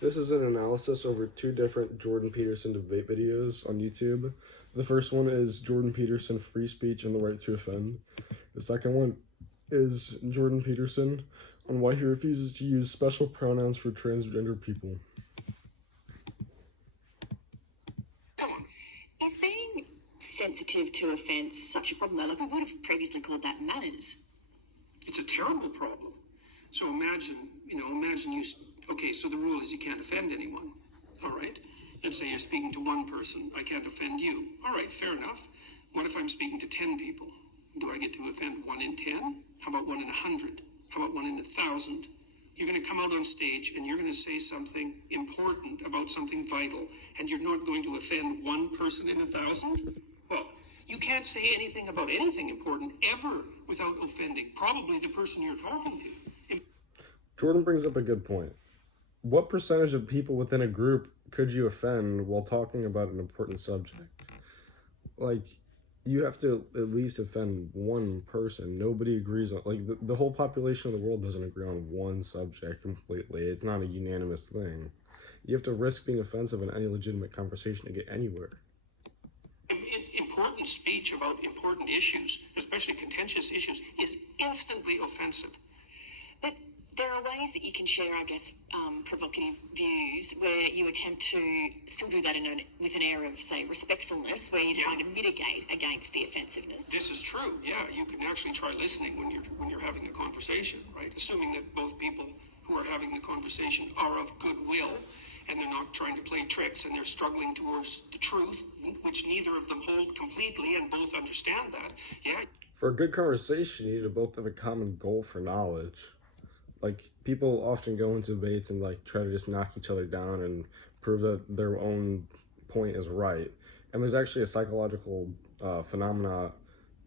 This is an analysis over two different Jordan Peterson debate videos on YouTube. The first one is Jordan Peterson, free speech and the right to offend. The second one is Jordan Peterson on why he refuses to use special pronouns for transgender people. Is being sensitive to offence such a problem though? Like, we would have previously called that manners. It's a terrible problem. So imagine you, okay, so the rule is you can't offend anyone, all right? Let's say you're speaking to one person, I can't offend you. All right, fair enough. What if I'm speaking to 10 people? Do I get to offend 1 in 10? How about 1 in 100? How about 1 in 1,000? You're going to come out on stage and you're going to say something important about something vital, and you're not going to offend one person in 1,000? Well, you can't say anything about anything important ever without offending probably the person you're talking to. Jordan brings up a good point. What percentage of people within a group could you offend while talking about an important subject? Like, you have to at least offend one person. Nobody agrees on, like, the whole population of the world doesn't agree on one subject completely. It's not a unanimous thing. You have to risk being offensive in any legitimate conversation to get anywhere. Important speech about important issues, especially contentious issues, is instantly offensive. But there are ways that you can share, I guess, provocative views where you attempt to still do that with an air of, say, respectfulness, where you're trying to mitigate against the offensiveness. This is true. Yeah, you can actually try listening when you're having a conversation, right? Assuming that both people who are having the conversation are of goodwill and they're not trying to play tricks and they're struggling towards the truth, which neither of them hold completely, and both understand that. Yeah. For a good conversation, you need to both have a common goal for knowledge. Like, people often go into debates and like try to just knock each other down and prove that their own point is right. And there's actually a psychological phenomena.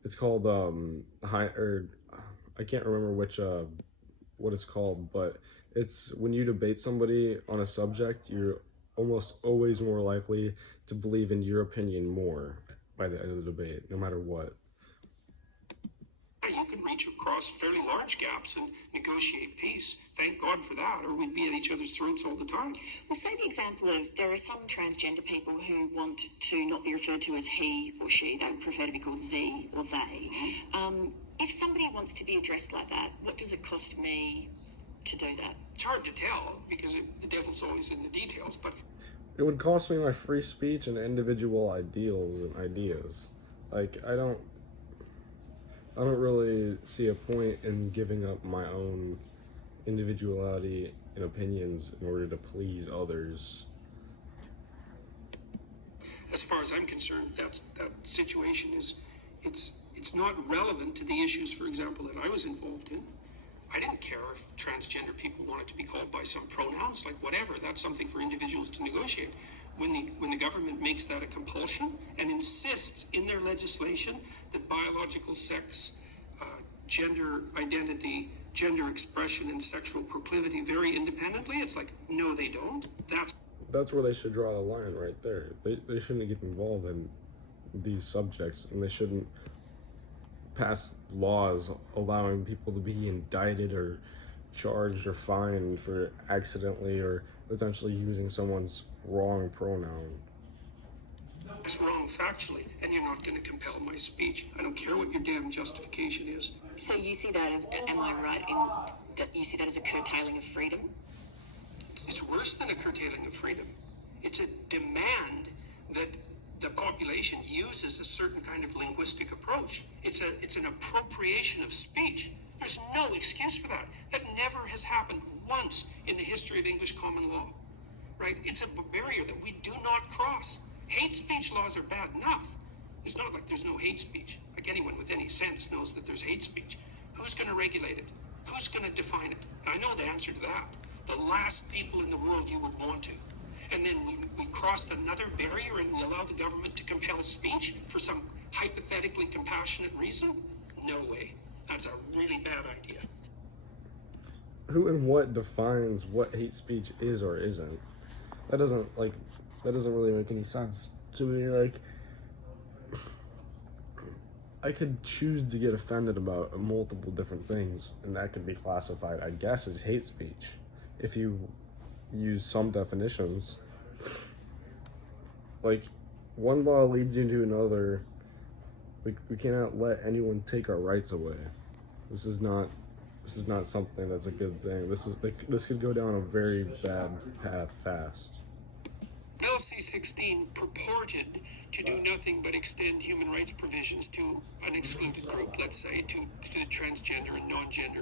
It's called I can't remember what it's called, but it's when you debate somebody on a subject, you're almost always more likely to believe in your opinion more by the end of the debate, no matter what. You can reach across fairly large gaps and negotiate peace. Thank God for that, or we'd be at each other's throats all the time. Well, say the example of there are some transgender people who want to not be referred to as he or she. They would prefer to be called Z or they. If somebody wants to be addressed like that, what does it cost me to do that? It's hard to tell because the devil's always in the details, but it would cost me my free speech and individual ideals and ideas. Like, I don't really see a point in giving up my own individuality and opinions in order to please others. As far as I'm concerned, that situation is, it's not relevant to the issues, for example, that I was involved in. I didn't care if transgender people wanted to be called by some pronouns, like whatever. That's something for individuals to negotiate. When the government makes that a compulsion and insists in their legislation that biological sex, gender identity, gender expression, and sexual proclivity vary independently, it's like, no, they don't. That's where they should draw the line right there. They shouldn't get involved in these subjects, and they shouldn't pass laws allowing people to be indicted or charged or fined for accidentally or potentially using someone's wrong pronoun. It's wrong factually, and you're not going to compel my speech. I don't care what your damn justification is. So you see that as, am I right in that you see that as a curtailing of freedom? It's worse than a curtailing of freedom. It's a demand that the population uses a certain kind of linguistic approach. It's an appropriation of speech. There's no excuse for that. That never has happened once in the history of English common law, right? It's a barrier that we do not cross. Hate speech laws are bad enough. It's not like there's no hate speech. Like, anyone with any sense knows that there's hate speech. Who's going to regulate it? Who's going to define it? I know the answer to that. The last people in the world you would want to. And then we crossed another barrier and we allow the government to compel speech for some hypothetically compassionate reason? No way. That's a really bad idea. Who and what defines what hate speech is or isn't? That doesn't really make any sense to me. Like, I could choose to get offended about multiple different things, and that could be classified, I guess, as hate speech. If you use some definitions. Like, one law leads you to another. We cannot let anyone take our rights away. This is not something that's a good thing. This could go down a very bad path fast. Bill C-16 purported to do nothing but extend human rights provisions to an excluded group, let's say to the transgender and non-gender